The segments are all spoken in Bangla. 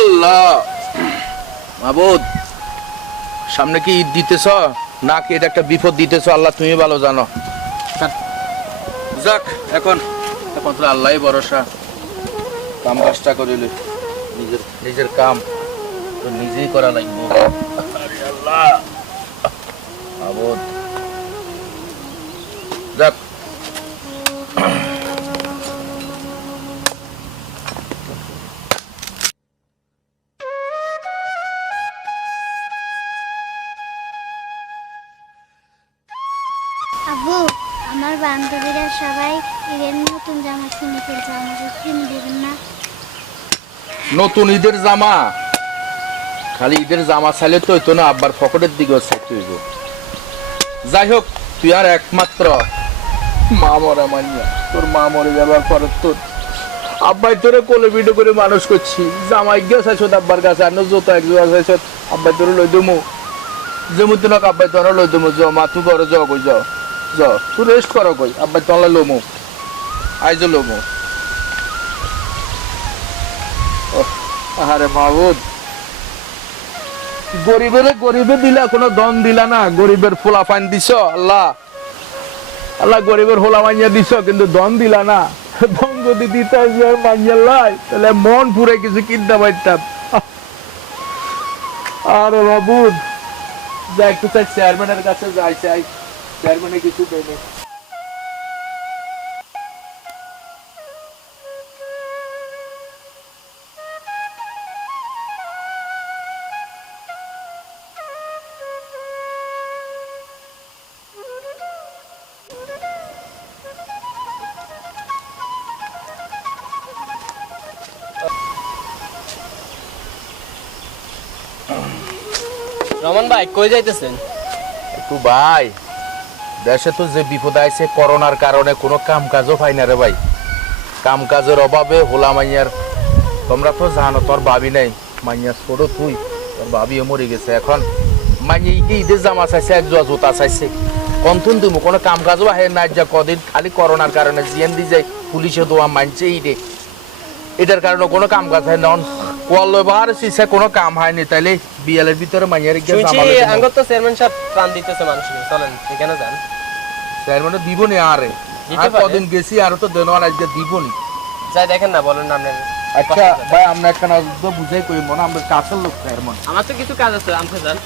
আল্লাহ। মাবুদ সামনে কি ঈদ দিতেছ? না কি এটা একটা বিপদ দিতেছ? আল্লাহ তুমি ভালো জানো। যাক এখন। এখন তো আল্লাহই ভরসা। কাম কাজটা করিলে নিজের নিজের কাম তো নিজেই করা লাগবে। নতুন জামা কিনে ফেলছে আমাকে, কিনে দেবেন না। নতুন ঈদের জামা? খালি ঈদের জামা চাইলে তো হইতো না, আব্বার পকেটের দিকেও চাইতে হইব। যাই হোক, তুই আর একমাত্র মা মরা মানিয়া, তোর মা মরে যাবার পরে তোর আব্বাই তোরে কোলে ভিডিও করে মানুষ করছি। জামাই গিয়ে চাইছ আব্বার কাছে, আর জোত এক জোয়া চাইছ, আব্বাই তোরে লই দমু। যেমন তো নাক আব্বাই তোরা লই দমু জ মা তুই ঘরে যাও, কই যাও য তুই রেস্ট করো কই, আব্বাই তোলা লমু। আইজ লমু আরে মাহবুদ গরিবের গরিবে দিলা, কোনো দম দিলা না। গরিবের ফোলা পান দিছ, আল্লাহ। আল্লাহ গরিবের হোলা মাইয়া দিছ, কিন্তু দম দিলা না। দম যদি দিতে লাই, তাহলে মন পুরে কিছু কিনতে পারতাম। আরে মাহবুদ যা একটু চেয়ারম্যানের কাছে যাই, চাই। চেয়ারম্যানে কিছু দেবে। রমন ভাই, কই যাইতেছেন? একটু ভাই, দেশে তো যে বিপদ আইছে করোনার কারণে কোনো কাম কাজও পাই না রে ভাই। কাম কাজের অভাবে হোলা মাইয়ার, তোমরা তো জানো, তোর ভাবি নাই। মাইয়া ছোট তুই, তোর ভাবিও মরে গেছে এখন। মাইয়া ইকে ঈদের জামা চাইছে, এক জোয়া জোতা চাইছে। কন্থন তুমি কোনো কাম কাজও আহে না যা কদিন খালি করোনার কারণে জিএন দি যায় পুলিশে দোয়া মানছে ইডে এটার কারণে কোনো কাম কাজ হয় না কোনো কাম হয়নি তাইলে বিয়ালের ভিতরে মাইয়ার গিয়ে শুনছি জামা লইতে আঙ্গর তো চেয়ারম্যান সাহেব প্রাণ দিতেছে মানুষকে চলেন এখানে যান স্যার মানে দিব নি আরে আর কদিন গেছি আর তো দেনোয়ার আজকে দিব নি যাই দেখেন না বলেন না আপনার আচ্ছা ভাই আমরা একটা নজর বুঝাই করি মনে আমরা কাছের লোক স্যার আমার তো কিছু কাজ আছে আমতে যান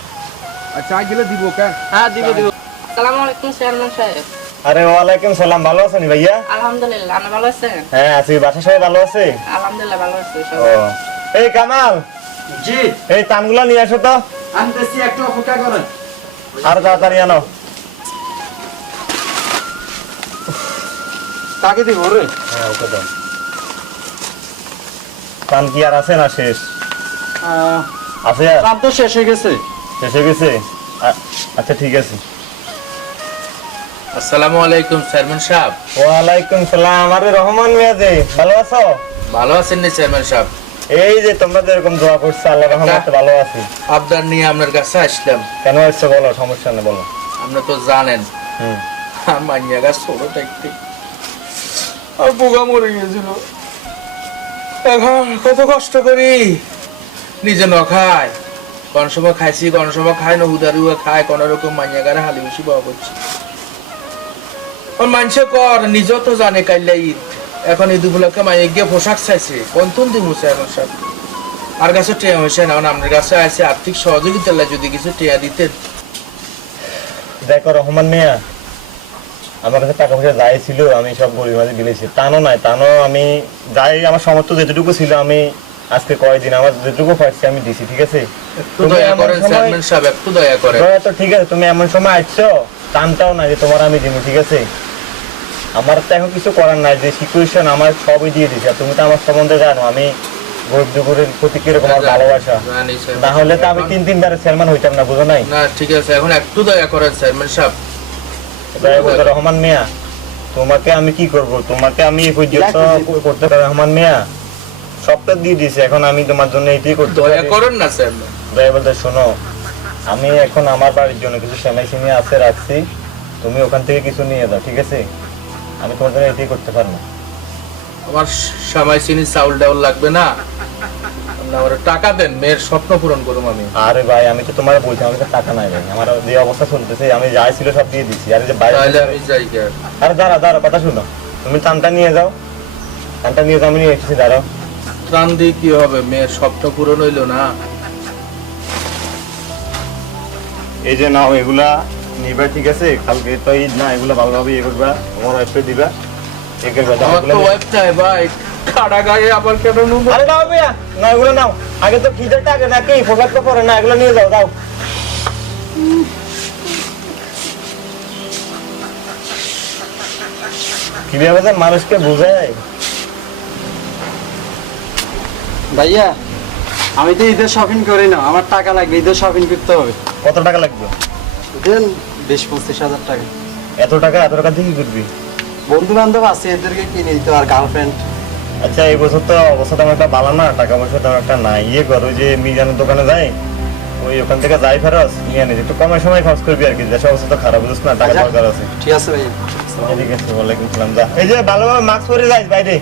আচ্ছা আজ গেলে দিব কেন হ্যাঁ দিব দিব আসসালামু আলাইকুম চেয়ারম্যান সাহেব আরে ওয়ালাইকুম সালাম ভালো আছেন ভাইয়া আলহামদুলিল্লাহ আপনি ভালো আছেন হ্যাঁ আছি বাসা সবাই ভালো আছে আলহামদুলিল্লাহ ভালো আছি সবাই এই কামাল জি। এই তানগুলা নিয়ে আসো তো। আনতেছি একটু অপেক্ষা করেন। আর তাড়াতাড়ি আনো। তাকে দিব রে। হ্যাঁ ওকে দাও পান কি আর আছে না শেষ? আছে? আর কাম তো শেষ হয়ে গেছে। শেষ হয়ে গেছে? আচ্ছা ঠিক আছে। আসসালামু আলাইকুম চেয়ারম্যান সাহেব। ওয়ালাইকুম সালাম। আরে রহমান মিয়াজে ভালো আছো? ভালো আছেন নি চেয়ারম্যান সাহেব? এই যে তোমরা তো এরকম দোয়া করছ আল্লাহ রহমতে ভালো আছি। আবদার নিয়ে আপনার কাছে আসলাম। কেন আসছো বলো সমস্যা নেই বলো। আপনি তো জানেন। হুম। গাছ ছোট থাকতে আর মরে এখন কত কষ্ট করি। নিজে ন খায়। কোন সময় খাইছি কোন সময় খাই না হুদারুয়া খায় কোন রকম মাইয়া গারে হালি বেশি বাবা করছি মানুষে কর নিজেও তো জানে কাইলে ঈদ। এখন ঈদ উপলক্ষে মাইয়া গিয়ে পোশাক চাইছে। কন্তন দিব এখন সব? আর কাছে টেয়া হয়েছে না আপনার কাছে আছে আর্থিক সহযোগিতা লাগে যদি কিছু টেয়া দিতেন। দেখো রহমান মিয়া আমার কাছে টাকা পয়সা যাই ছিল আমি সব গরিব মাঝে বিলেছি তানও নাই তানও আমি যাই আমার সমর্থ যেটুকু ছিল আমি আজকে কয়েকদিন আমার যেটুকু পাইছি আমি দিছি ঠিক আছে? তো ঠিক আছে তুমি এমন সময় আসছো টানটাও না যে তোমার আমি দিব ঠিক আছে? আমার তো এখন কিছু করার নাই যে সিচুয়েশন আমার সবই দিয়ে দিছে। তুমি তো আমার সম্বন্ধে জানো আমি গরিব দুপুরের প্রতি কীরকম আমার ভালোবাসা। জানি, না হলে তো আমি তিন তিনবারের চেয়ারম্যান হইতাম না বুঝো নাই? না ঠিক আছে এখন একটু দয়া করেন চেয়ারম্যান সাহেব। দয়া রহমান মিয়া তোমাকে আমি কি করব? তোমাকে আমি এই পর্যন্ত করতে পারি? রহমান মিয়া সবটা দিয়ে দিছি এখন আমি তোমার জন্য এটাই করতে দয়া করেন না চেয়ারম্যান দয়া বলতে শোনো আমি এখন আমার বাড়ির জন্য কিছু সেমাই সিমি আছে রাখছি। তুমি ওখান থেকে কিছু নিয়ে দাও ঠিক আছে? আমি তোমার জন্য এটাই করতে পারব। আমার সময় চিনি চাউল ডাউল লাগবে না। ওরা টাকা দেন মেয়ের স্বপ্ন পূরণ করুম আমি। আরে ভাই আমি তো তোমার বলছি আমার কাছে টাকা নাই ভাই। আমার যে অবস্থা চলতেছে আমি যাই ছিল সব দিয়ে দিচ্ছি আর যে বাইরে আমি যাই আরে দাঁড়া দাঁড়া কথা শুনো। তুমি টানটা নিয়ে যাও। টানটা নিয়ে যাও আমি নিয়ে এসেছি দাঁড়াও। ত্রাণ দিয়ে কি হবে? মেয়ের স্বপ্ন পূরণ হইল না। এই যে নাও এগুলা নিবা ঠিক আছে? কালকে তো ঈদ না এগুলা ভালোভাবে ইয়ে করবা আমার ওয়াইফকে দিবা। এ করবা আমার তো ওয়াইফ চাই ভাই। খাড়া গায়ে আবার কেন আরে নাও ভাইয়া না এগুলো নাও। আগে তো খিদের টাকা নাকি ফোকাস তো করে না এগুলো নিয়ে যাও দাও কীভাবে যে মানুষকে বোঝায়? ভাইয়া আমি তো ঈদের শপিং করি না আমার টাকা লাগবে ঈদের শপিং করতে হবে। কত টাকা লাগবে? দেন বিশ পঁচিশ হাজার টাকা। এত টাকা এত টাকা দিয়ে কি করবি? বন্ধু বান্ধব আছে এদেরকে কিনে দিতে আর গার্লফ্রেন্ড আচ্ছা এই বছর তো অবস্থা তেমন একটা ভালো না টাকা পয়সা তেমন একটা নাই। ইয়ে কর ওই যে মিজানের দোকানে যাই ওই ওখান থেকে যাই ফেরস নিয়ে আনিস একটু কমের সময় খরচ করবি আর কি দেশের অবস্থা তো খারাপ বুঝছ না টাকা আচ্ছা। দরকার আছে। ঠিক আছে ভাইয়া ঠিক আছে ওয়ালাইকুম সালাম যা। এই যে ভালোভাবে মাস্ক পরে যাইস বাইরে।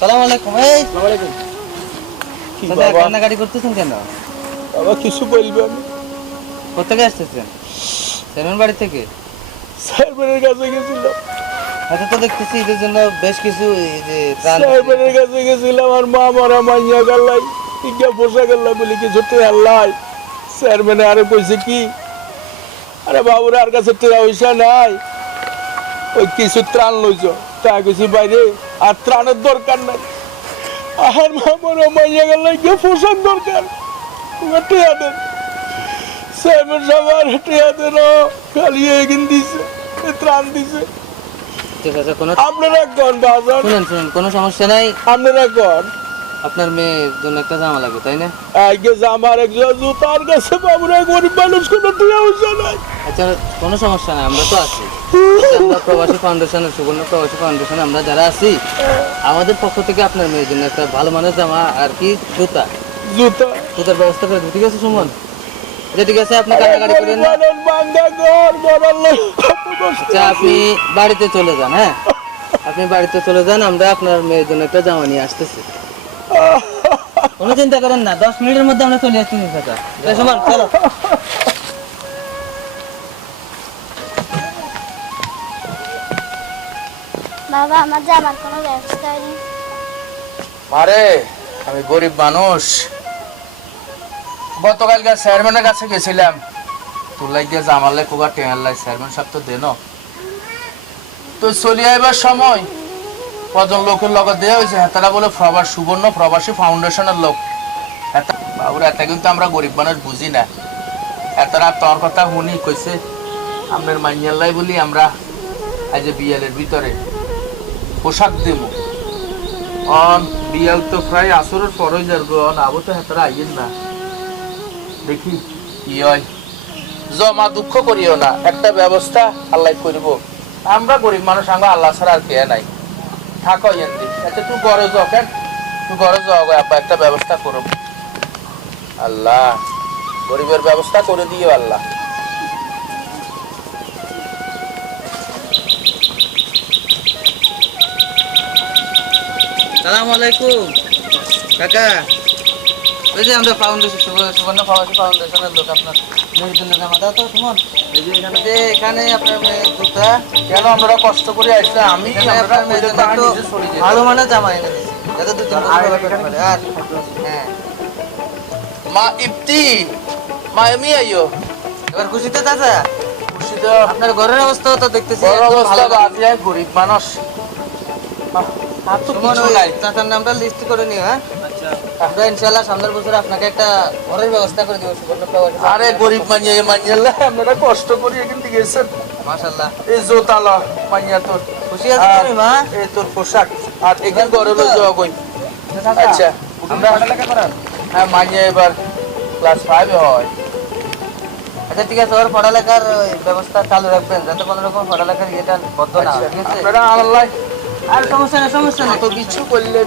সালাম আলাইকুম এই। দাদা, কান্নাকাটি করতেছেন কেন? বাবা কিছু বলবেন কোথেকে আসতেছেন? বাড়ি থেকে? সাইবারের কাছে গেছিলাম। হয়তো তো দেখতেছি ঈদের জন্য বেশ কিছু এই যে সাইবারের কাছে গেছিলাম আর মা মারা মাইয়া গেলাই। ইকা পোষা গেলাম বলে কিছু আল্লাহ চেয়ারম্যানে আরে কইছে কি? আরে বাবুর আর কাছে টেরা পয়সা নাই। ওই কিছু ত্রাণ লইছ। তা কিছু বাইরে আর ত্রাণের দরকার নাই। আর মা মারা মাইয়া গেল গিয়ে পোষার দরকার। টিয়া দেন চেয়ারম্যান সবার টিয়া দেন খালি এগিন দিছে ত্রাণ দিছে। ঠিক আছে কোনো আপনারা কোন বাজার শুনেন শুনেন কোনো সমস্যা নাই। আপনারা কোন আপনার মেয়ের জন্য একটা জামা লাগবে তাই না? আগে আমার একজন জুতার কাছে বাবুরা গরিব মানুষ কোনো দিয়ে হইছে নাই আচ্ছা কোনো সমস্যা নাই আমরা তো আছি। আমরা প্রবাসী ফাউন্ডেশনের সুবর্ণ প্রবাসী ফাউন্ডেশন আমরা যারা আছি আমাদের পক্ষ থেকে আপনার মেয়ের জন্য একটা ভালো মানের জামা আর কি জুতা। জুতা। জুতার ব্যবস্থা করে ঠিক আছে সুমন? আচ্ছা ঠিক আছে আপনি কান্নাকাটি করেন না। আচ্ছা আপনি বাড়িতে চলে যান হ্যাঁ? আপনি বাড়িতে চলে যান আমরা আপনার মেয়ের জন্য একটা জামা নিয়ে আসতেছি। কোনো চিন্তা করেন না দশ মিনিটের মধ্যে আমরা চলে আসছি চাচা চলো। বাবা আমার যাবার কোনো ব্যবস্থা নেই মারে আমি গরিব মানুষ। গতকালকে চেয়ারম্যানের কাছে গেছিলাম। তোর লাগিয়ে জামালে কোকা টেয়ার লাই চেয়ারম্যান সাহেব তো দেন তো চলে আইবার সময়। কজন লোকের লগত দেওয়া হয়েছে? হেতারা বলে প্রবাস সুবর্ণ, প্রবাসী ফাউন্ডেশনের লোক। বাবুর এত কিন্তু আমরা গরিব মানুষ বুঝি না। এতারা তোর কথা শুনি, কইছে আপনার মাইয়াল্লাই বলি আমরা আজ বিয়ালের ভিতরে পোশাক দেবো অন, বিয়াল তো প্রায় আসরের পর হয়ে যাবে, অন, আবো তো হেতারা আইয়েন না। দেখি কি হয়। জমা দুঃখ করিও না, একটা ব্যবস্থা আল্লাহ করব। আমরা গরিব মানুষ, আমরা আল্লাহ ছাড়া আর কে নাই। থাকো এন্দি আচ্ছা তুই গড়ে যাও, কেন? তুই গড়ে যাও আব্বা, একটা ব্যবস্থা করো। আল্লাহ, গরিবের ব্যবস্থা করে দিও, আল্লাহ। সালাম আলাইকুম। কাকা, ওই যে আমরা ফাউন্ডেশন সুবর্ণ ফাউন্ডেশনের লোক আপনার। জন্য জামা তো যে এখানে আপনার কেন আমরা কষ্ট করে আসলাম? আমি। ভালো জামা এনে মা মা আইও এবার খুশিতে চাচা? ঘরের অবস্থা তো দেখতেছি ভালো গরিব মানুষ। আর তো সুমন কিছু ওই নাই। চাচার নামটা লিস্ট করে নিও হ্যাঁ। আমরা ইনশাআল্লাহ সামনের বছর আপনাকে একটা ঘরের ব্যবস্থা করে দেবো আরে গরিব মানিয়ে মানিয়ে আপনারা কষ্ট করে এখান থেকে গেছেন মাশাআল্লাহ। এই জোতালা মানিয়া তোর। খুশি আছো মা? এই তোর পোশাক। আর এখান ঘরে যাওয়া কই। আচ্ছা আমরা হ্যাঁ মানিয়ে এবার ক্লাস ফাইভে হয়। আচ্ছা ঠিক আছে ওর পড়ালেখার ব্যবস্থা চালু রাখবেন যাতে কোনো রকম পড়ালেখার ইয়েটা বদ্ধ না ঠিক আছে? আপনারা আল্লাহ আর সমস্যা নেই সমস্যা নেই। তো কিছু করলেন।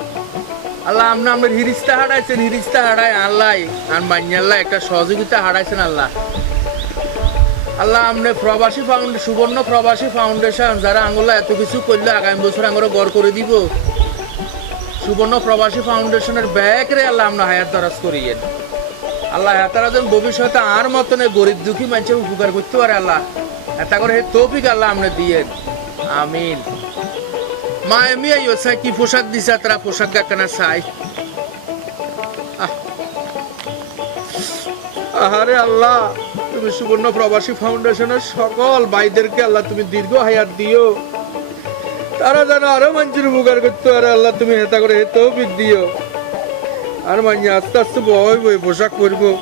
আল্লাহ আপনি আপনার হিরিস্তা হারাইছেন, হিরিস্তা হারায় আল্লাহ। আর মান্য আল্লাহ, একটা সহযোগিতা হারাইছেন আল্লাহ। আল্লাহ আপনি প্রবাসী ফাউন্ডেশন সুবর্ণ প্রবাসী ফাউন্ডেশন যারা আঙ্গুলা এত কিছু করলে আগামী বছর আঙ্গুলো গড় করে দিব। সুবর্ণ প্রবাসী ফাউন্ডেশনের ব্যাগ রে আল্লাহ আমরা হায়াত দরাজ করিয়েন। আল্লাহ তারা ভবিষ্যতে আর মতনে গরিব দুঃখী মানুষের উপকার করতে পারে আল্লাহ। এটা করে হে তৌফিক আল্লাহ আমরা দিয়েন। আমিন। এমনি আইও চাই কি পোশাক দিছা, তারা পোশাক চাই। আহ। আহারে আল্লাহ, তুমি সুবর্ণ প্রবাসী ফাউন্ডেশনের সকল ভাইদেরকে আল্লাহ তুমি দীর্ঘ হায়াত দিও। তারা যেন আরও মানুষের উপকার করতে পারে আল্লাহ তুমি হেতা করে হে তৌফিক দিও। আর মানে আস্তে আস্তে বই বই পোশাক পরবো।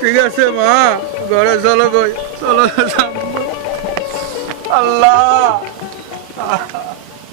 ঠিক আছে, মা, ঘরে চলো গই চলো আল্লাহ।